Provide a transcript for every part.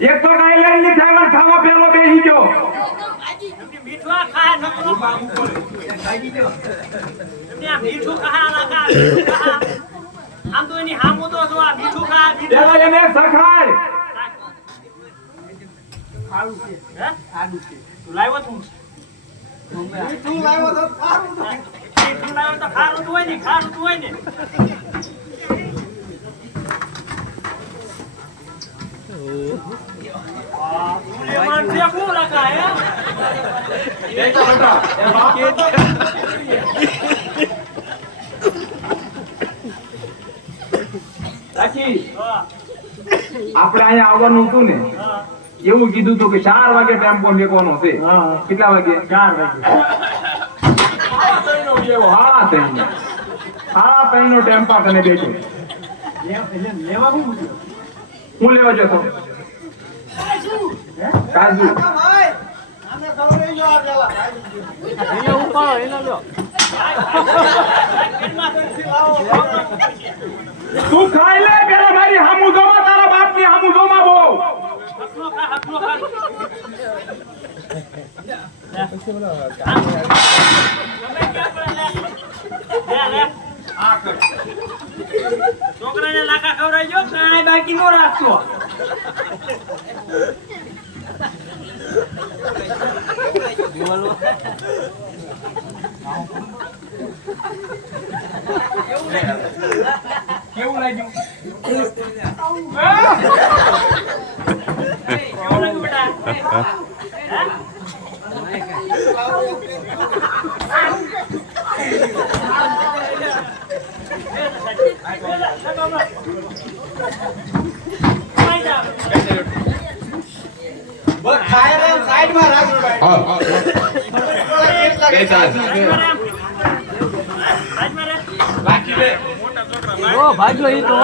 એક તો ગાઈડલાઈન ની થાય ખાવા પેલો બેહી ગયો મીઠું ખાય નકરો બાબુ પડે ખાઈ ગયો એમને આ મીઠું ખાલા કા આમ તો એની હામો તો જો આ મીઠું ખા પેલા એને સખાય ખાવું છે હે આડું છે તું લાવ્યો તું મીઠું લાવ્યો તો ખારું મીઠું લાવ્યો તો ખારું તો હોય ને ખારું તો હોય ને લેવન છે કોલા કા હે એ તો હટા રાખી આપણે અહીંયા આવવાનું હતું ને એવું કીધું તો કે 4 વાગે ટેમ્પો મેકવાનો છે કેટલા વાગે 4 વાગે હા તઈનો ટેમ્પા તને બેઠો લેવા હું લેવા જતો કાજુ ભાઈ આમે ખબર જો આ પેલા એને ઉપાડો એને લો તું ખાઈ લે પેલા મારી હામુ જોવા તારા બાપની હામુ જોવા બહુ હકલો ખા લે આ કર છોકરાને લાકા ખવરાઈ જો કાઈ બાકી નો રાખતો કેવું લાગ્યું કેવું લાગ્યું બેટા બસ ખાય રે સાઈડ માં રાખજો ભાઈ હા રાખી લે ઓ ભાજો ઈ તો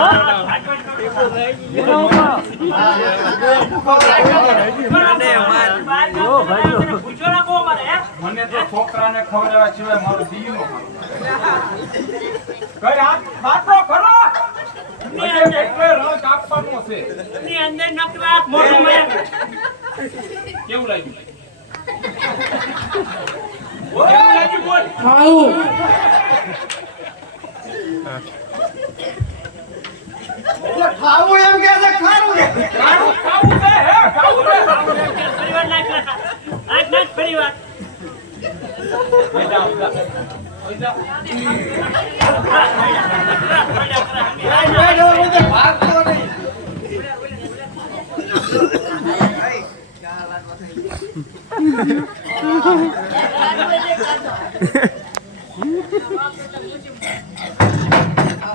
મને તો છોકરાને ખવડાવવા સિવાય મારું દીવ નો કઈ વાત તો કરો એટલે રંગ આપવાનો છે ની અંદર નકરાત મોઢું મે કેવું લાગ્યું કેવું લાગ્યું બોલ ખાવું ખાવું એમ કે છે ખાવું ખાવું છે હે ખાવું છે પરિવાર નાખ પરિવાર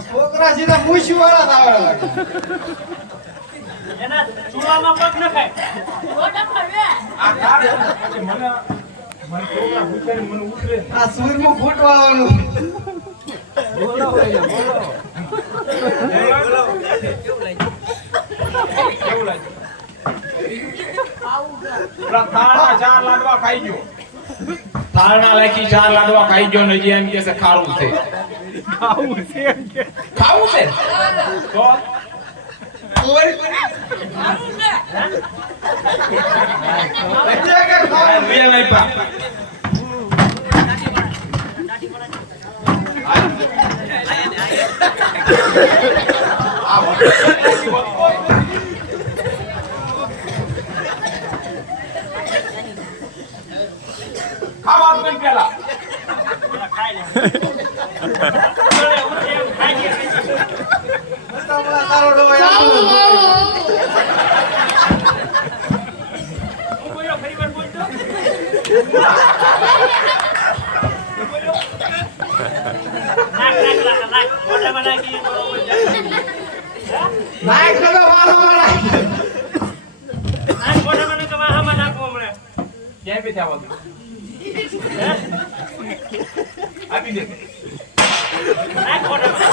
છોકરા સીધા મૂછું વાળા થાવા લાગે એના ચૂલામાં પગ નખાય આ કાર મને છોકરા ભૂખ્યા મને ઉતરે આ સૂરમાં ફૂટવાનું બોલો કેવું લાગ્યું થાળના 4 લાડવા ખાઈ ગયો થાળના લાખી 4 લાડવા ખાઈ ગયો ને એમ કે છે ખાવું છે ખાવું છે તો ઓય વીએ લાઈપા ખાવા પણ પેલા ખાઈ લે ખાઈ તારો ડોય બોલો પરિવાર બોલતો નાખ મોઢામાં નાખી બરોબર નાખ તો મારો મારા નાખ મોઢામાં નાખ વાહામાં નાખો હમણાં ક્યાં પે થવા દો આપી દે નાખ મોઢામાં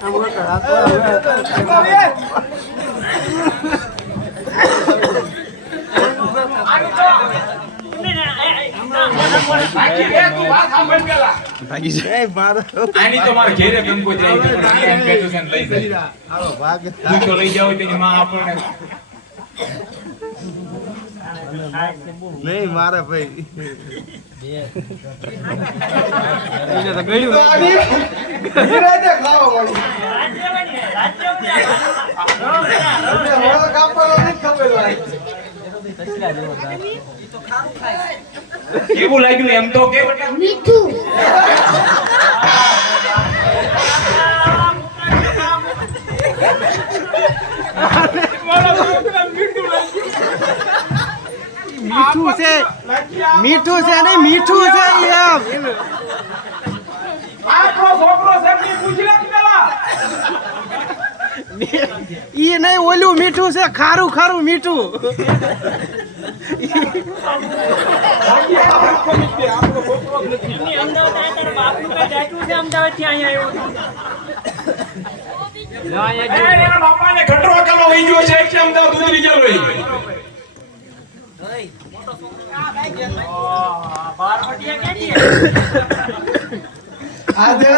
બાકી રે તું વાત સાંભળ પેલા. આની તો મારે ઘેરે ગંગો જાય તો પણ એમ કહેતું છે ને લઈ જાય. પૂછો લઈ જાવ તેની માં આપણને. નહીં મારે ભાઈ તો આની નિરાંતે ખાવા મળી. એટલે રોડ કાપવાનો નથી ખબર લાગી. કેવું લાગ્યું એમ તો કે મીઠું મીઠું છે મીઠું છે નહીં મીઠું છે એમ આપણો છોકરો છે કે પૂછી લે પેલા. ઈ નહીં ઓલું મીઠું છે ખારું ખારું મીઠું એના બાપાને ખટરો કાલો વહી ગયો છે કે અમદાવાદ ઉતરી ગયો હોય. આજે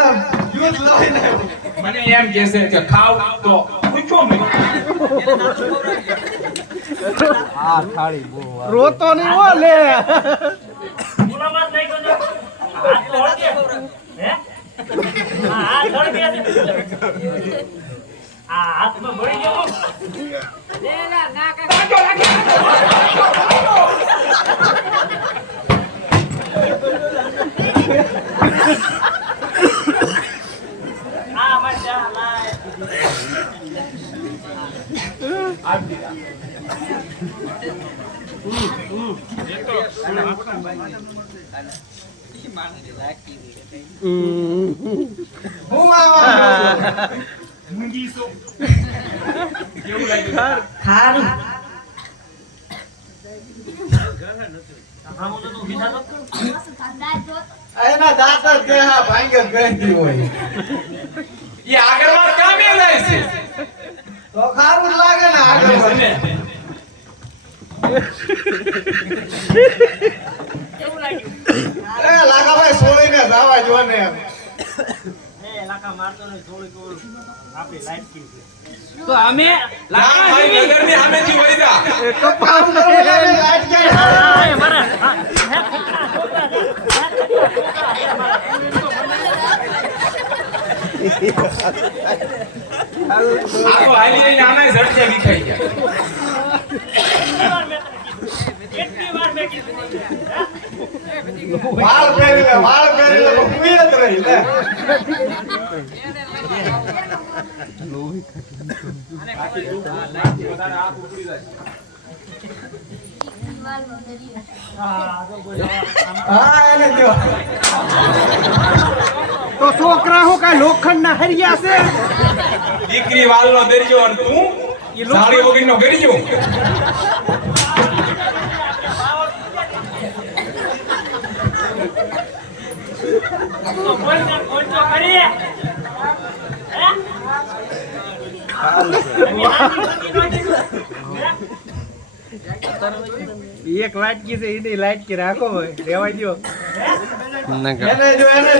જ્યુસ લાવીને આવ્યો. મને એમ કહે છે કે ખાવ તો પૂછો મને. રોતો નહીં હો લે હાથમાં ભળી ગયો હું આવા મૂંગીસો. કેવું લાગ્યું? એના દાંત જ ગયા ભાંગે ગંદી હોય એ આગળમાં કામે જાય છે. તો ખારું જ લાગે ને આગળ છે ને? અરે લાગા ભાઈ છોડીને જવા જો ને એમ. તો અમે ના, મારી નજરની સામેથી વળી જા. કામ કરવા લાગે લાઈટ ક્યાં આ તો હાલી જઈને આનાય ઝડકે વિખાઈ ગયા. વાળ પહેરી લે ભૂઈ જ રહી લે. હા એને જો તો છોકરા હું કઈ લોખંડ ના હરિયા છે દીકરી વાલનો દરિયો અને તું સાડી વગરનો ગરિયો. એક લાટકી છે એની લાટકી રાખો રેવાય દો એને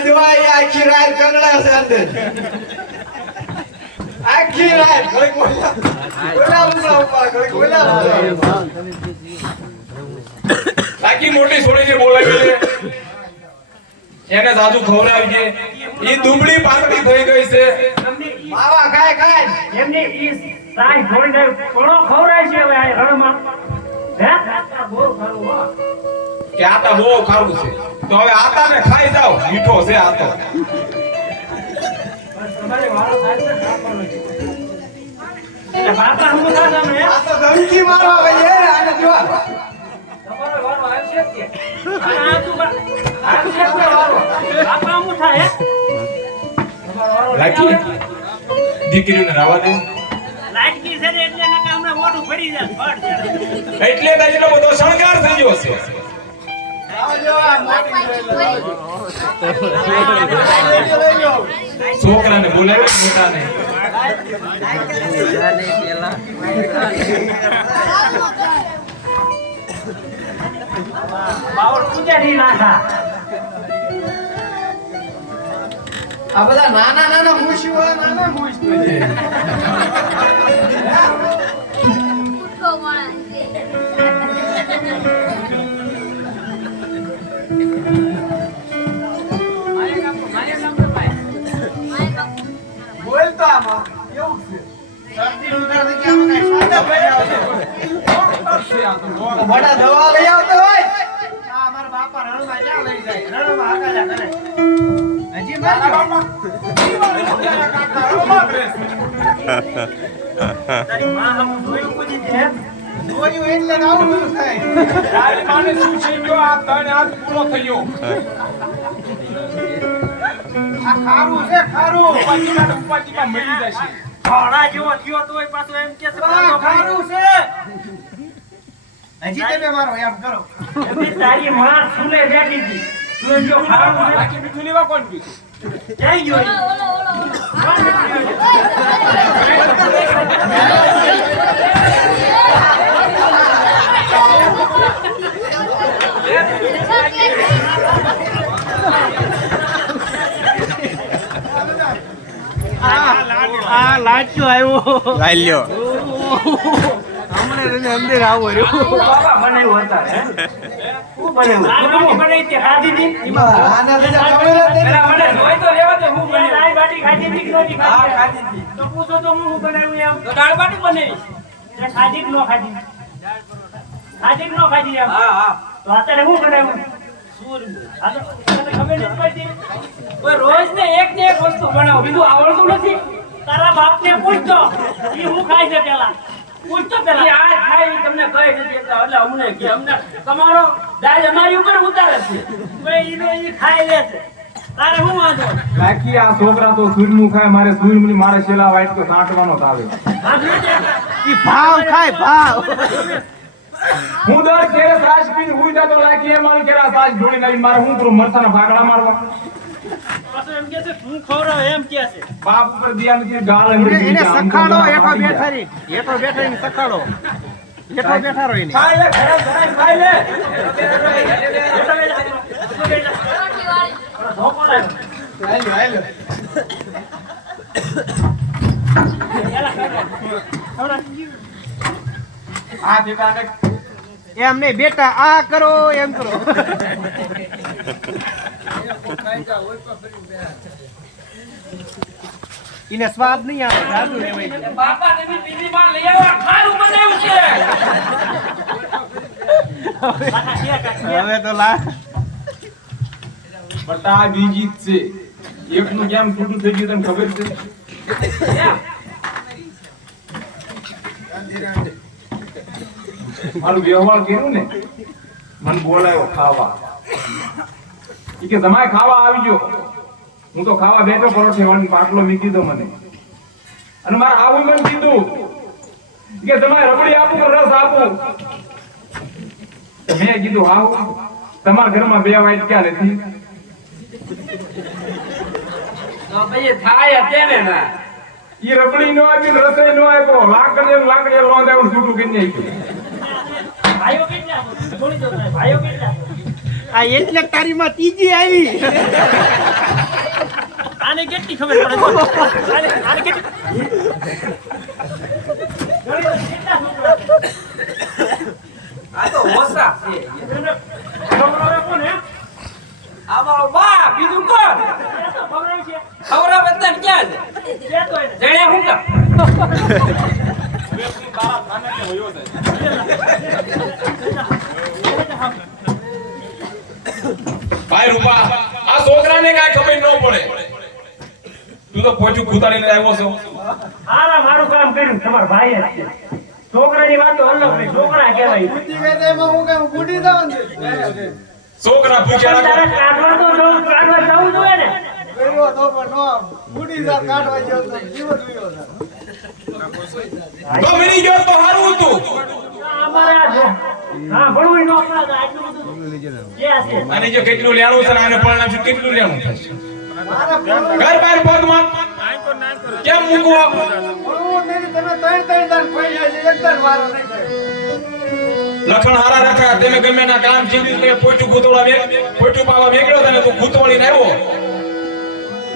જો આ આખી રાત કંગળા છે અંદર. આખી રાત ઘડીક બોલા ઉપર ઘડીક બોલા. બાકી મોટી છોડીને બોલાવી છે. એને સાજુ ખવડાવી છે. ઈ દુબળી પાતળી થઈ ગઈ છે. માવા ખાય એમને ઈ સાઈ જોઈને કોણો ખવરાય છે હવે આ રણમાં હે બહુ ખારું હો કે આતા બહુ ખારું છે. તો હવે આતાને ખાઈ જાવ. મીઠો છે આતો. તમારે વારો થાય છે ખાવાનો છે એટલે બાપા હમ ના સામે આ તો ધમકી મારવા ભાઈ એ આને જો તમારો વારો આવશે કે આ તું આવશે કે વારો બાપા હમ થાય તમારો વારો રાખી દીકરીને રાવા દે. લાટકી છે ને એટલે નકા હમણાં મોઢું ફરી જાય ફળ એટલે તો એટલો બધો શણગાર થઈ ગયો છે. છોકરાને બોલાવે મોટાને બાવળ પૂજારી નાખા આ બધા નાના નાના મૂછ હોય નાના મૂછ છે બોલતો આમાં કેવું છે શરદી ઉતરતી કે આમાં કઈ સાદા પડ્યા છે બડા દવા લઈ આવતો હોય આ અમારા બાપા રણમાં ક્યાં લઈ જાય રણમાં આકાજા કરે હજી મારા બાપા જીવાને ઉજારા કાઢતા રણમાં કરે તારી માં હમ જોયું કુજી છે જોયું એટલે આવું બધું થાય તારી માને શું છે ગયો આ તને આજ પૂરો થયો આ ખારું છે ખારું ઉપાજીમાં મળી જશે ઘોડા જેવો થયો તોય પાછો એમ કે છે આ ખારું છે હજી તમે મારો એમ કરો એમની તારી માં સુલે બેઠી હતી તું જો ખાવું છે બાકી મીઠું લેવા કોણ ગયું જઈ ગયો આ લાચ્યો આવ્યો લાલ્યો હમણે અંદર આવો રહ્યો બાબા બનાવ્યું હતા હે હું બનાવ્યું બનાવી તે ખાધી હતી આના બીજા ખબર હતી પેલા મને જોઈ તો લેવા દે હું બનાવી દાળ બાટી ખાધી હતી કે નહોતી ખાધી ખાધી હતી તો પૂછો તો હું બનાવ્યું એમ તો દાળ બાટી બનાવી તે ખાધી કે ન ખાધી ખાધી કે ન ખાધી એમ હા હા તો અત્યારે હું બનાવ્યું સૂરનું આ તો તને ખબર નથી પડતી કોઈ રોજ ને એક વસ્તુ બનાવો બીજું આવડતું નથી તારા બાપને પૂછતો ઈ હું ખાઈ છે પેલા પૂછતો પેલા આ ખાઈ તમને કહી નથી એટલે અમને કે અમને તમારો દાજ અમારી ઉપર ઉતારે છે કોઈ ઈ ખાઈ લે છે તારે હું વાંધો બાકી આ છોકરા તો સૂરનું ખાય મારે સૂરનું મારે શેલા વાઈટ તો સાંટવાનો જ આવે ઈ ભાવ ખાય ભાવ હું દર કેરે સાસ પીને હુઈ જાતો લાગી એ માલ કેરા સાસ ઢોળી લાવીને મારે હું કરું મરસાના ભાગડા મારવા પાછો એમ કે છે હું ખવડાવ એમ કે છે બાપ ઉપર દિયા નથી ગાળ અંદર એને સખાડો એકો બેઠારી એકો બેઠારી સખાડો એકો બેઠારો એને ખાઈ લે ખાઈ લે ધોકો લાગ આ દેખાને એમ નહીં બેટા આ કરો એમ કરો એને સ્વાદ નહીં આવે જાદુ લેવાય બાપા તમે બીજી વાર લઈ આવો ખારું બનાવ્યું છે હવે તો લા બટા આ બીજી જ છે એકનું કેમ છૂટું થઈ ગયું તને ખબર છે મારું વ્યવહાર કર્યું ને મને બોલાયો ખાવા ઈ કે તમારે ખાવા આવજો હું તો ખાવા બેઠો પરોઠે વાળીને પાટલો મીકી દો મને અને મારે આવું મને કીધું ઈ કે તમારે રબડી આપું કે રસ આપું મેં કીધું આવું તમારા ઘરમાં બે વાઈટ ક્યાં નથી તો પછી થાય અત્યારે ના ઈ રબડી નો આપી રસોઈ નો આપ્યો લાકડી લોંદ આવ્યું છૂટું કરી નાખ્યું ભાઈઓ કેટલા થોડી તો ભાઈઓ કેટલા આ એટલે તારી માં ત્રીજી આવી આને કેટલી ખબર પડે આને કેટલી આ તો હોસા છે ખબર કોણ હે અમારો બા બીજું કોણ ખબર છે ખબર બધા ક્યાં છે તો જણે હું કા ભાઈ રૂપા આ છોકરાને કાઈ ખબર ન પડે તું તો પોચું કુતાડીને આવ્યો છો હારા મારું કામ કર્યું તમાર ભાઈ જ છે છોકરાની વાત તો અલગ છે છોકરા કહેવાય બુદ્ધિ વેદેમાં હું કેમ બુડી દાવ ને છોકરા પૂછ્યા તારે કાઢવા જવું જોઈએ ને કર્યો તો પણ નો બુડી જા કાઢવા ગયો તો જીવત વિયો તો મરી ગયો તો હારું હતું અમારા જો હા ભણવું નો આપણા આટલું બધું જે છે અને જો કેટલું લેણું છે ને આને પરણાવ છે કેટલું લેણું થશે મારા ઘર બહાર પગમાં કેમ મૂકવો બોલવું નહીં, તમે ત્રણ દાન કોઈ જાય છે, એક દાન વારો નહીં થયો. લખણ હારા રાખા તમે ગમે ના કામ જીવી તમે પોચું ગુતોળા પોચું પાવા મેકડ્યો તને તું ગુતોળીને આવ્યો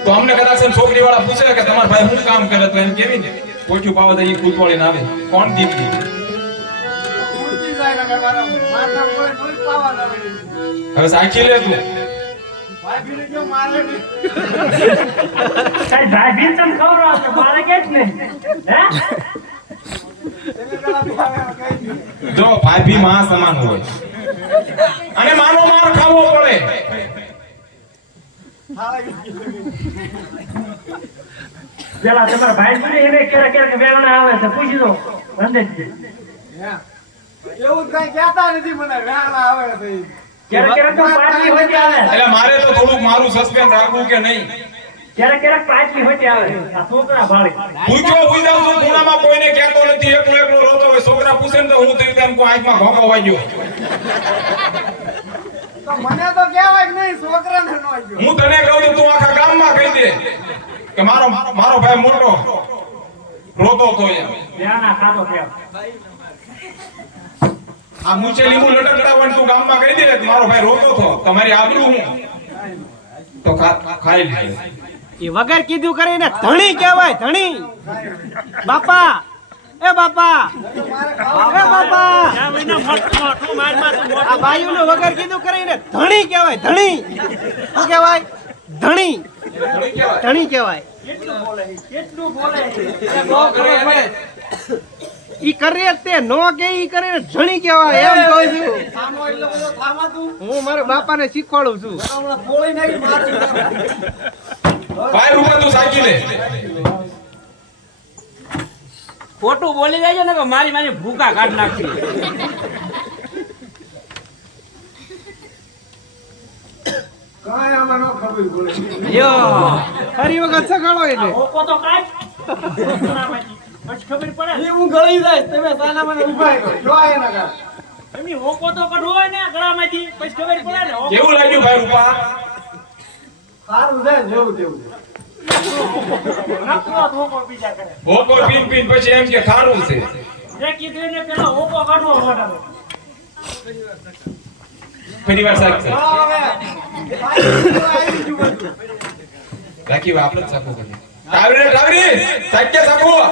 તો અમને કદાચ છોકરી વાળા પૂછે કે તમારા ભાઈ શું કામ કરે તો એમ કેવી ને પોચું પાવા તો એ ગુતોળીને આવે કોણ દીકરી ઊંચી જાય ને મારા માથા કોઈ નોઈ પાવા ના આવે. હવે સાચી લે તું ભાઈ ભીને જો મારે નહીં. કઈ ભાઈ તને ખબર હશે મારે કે જ નહીં હે તમે પેલા બી આવે કઈ નહીં. જો ભાભી માં સમાન હોય અને માનો માર ખાવો પડે પેલા તમારા ભાઈ મને એને ક્યારેક વેરણા આવે છે પૂછી દો વંદેજી એવું કઈ કહેતા નથી મને વેણા આવે છે ઈ. ક્યારેક તો પાછી હોતી આવે એટલે મારે તો થોડુંક મારું સસ્પેન્સ રાખવું કે નહીં ક્યારેક પાછી હોતી આવે આ છોકરા ભાળી પૂછો પૂછાવ છું ખૂણામાં કોઈને કહેતો નથી એકલો એકલો રોતો હોય છોકરા પૂછે ને તો હું તેમ તેમ કોઈ આંખમાં ઘોંઘો વાગ્યો તો મને તો કહેવાય કે નહીં છોકરાને ન આવ્યો. હું તને કહું છું તું આખા ગામમાં કહી દે કે મારો ભાઈ મોટો રોતો તો એમ વેરણા ખાતો થયા આ મૂછે લીંબુ લટકતા હોય ને તું ગામમાં કહી દે કે મારો ભાઈ રોતો હતો તમારી આબરૂ હું તો ખાઈ લે એ વગર કીધું કરીને ધણી કહેવાય ધણી બાપા એ બાપા એ બાપા આ બાયુને વગર કીધું કરીને ધણી કહેવાય ધણી શું કહેવાય ધણી ધણી કહેવાય કેટલું બોલે ઈ કરે તે નો કે ઈ કરે ને ધણી કહેવાય એમ કહું છું થામો એટલે બધો થામા તું હું મારા બાપાને શીખવાડું છું હમણાં ફોળી નાખી મારતી. ભાઈ રૂપા તું સાચી લે ખોટું બોલી જાય છે ને કે મારી ભૂકા કાઢ નાખી કાંઈ આમાં ન ખબર પડે. ફરી વખત સગાડો એટલે ઓકો તો કાઢ પછી ખબર પડે ઈ હું ગળી જાય તમે સાના મને ઊભા કરો જો આ એના કામ. એમની ઓકો તો કઢવો હોય ને ગળામાંથી પછી ખબર પડે ને ઓકો કેવું લાગ્યું ભાઈ રૂપા સારું છે જેવું તેવું. નકરો ઓકો બીજા કરે ઓકો પીન પીન પછી એમ કે ખારું છે જે કીધું ને પેલા ઓકો કાઢવો મોઢાનો ફરી વાર સાચી હવે આવી ગયું બધું. રાખી વા આપણે જ સાકું કરી ટાવરી સાક્ય સાકું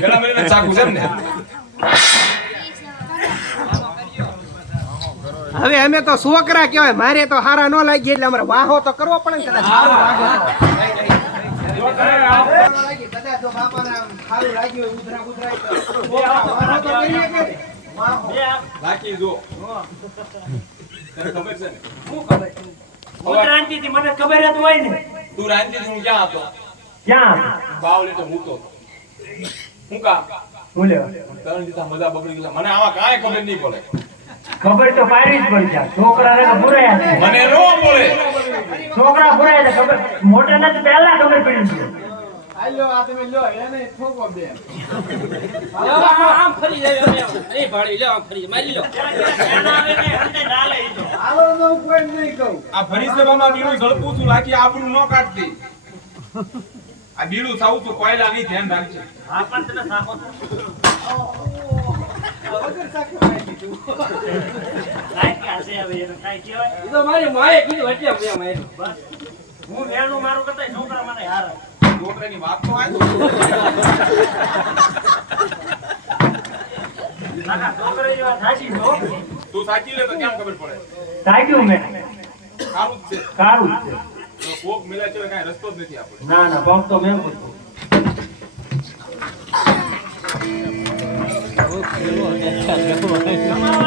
પેલા મને સાકું છે ને હવે અમે તો છોકરા કહેવાય મારે તો હારા ન લાગી એટલે અમારે વાહો તો કરવો પડે ને કદાચ સારું લાગે કદાચ જો બાપાને આમ સારું લાગ્યું હોય ઉધરા ઉધરાય તો વાહો તો કરીએ કે વાહો રાખી દો તને ખબર છે ને શું ખબર હું રાંધીથી મને ખબર જ હોય ને તું રાંધી તું ક્યાં હતો ક્યાં બાવલે તો મૂતો હું કામ હું લેવા તણ દીધા મજા બગડી ગયેલા મને આમાં કાંઈ ખબર નહીં પડે ખબર તો પાડી જ પડી જાય છોકરાને તો પુરાયા છે મને નો બોલે છોકરા પુરાયા છે ખબર મોટાને તો પહેલા ખબર પડી છે આલ્યો આ તમે લ્યો એને ઠોકો બે. આમ ફરી જાય એ ભાડી લ્યો આમ ફરી જાય. મારી લો હાલો તો હું કોઈ નહીં કહું. આ ભરી સભામાં બીડું ઝડપું છું લાગી આબરૂ નો કાઢતી આ બીડું થાવું તો કોયલા નહીં ધ્યાન રાખજે હા પણ તમે સાખો વગર સાખે નાખી તું. કાઈ કાશે હવે એને કાઈ કહેવાય એ તો મારી માએ કીધું એટલે મેં માર્યું બસ હું વેણું મારું કરતા છોકરા મને હારે છોકરાની વાત તો આ નાના છોકરા જેવા થાશી છો તું સાચી લે તો કેમ ખબર પડે તાક્યું મેં સારું જ છે સારું જ છે તો કોક મિલા છે કાંઈ રસ્તો જ નથી આપણે ના ના પંપ તો મેં પૂછ્યું તમારા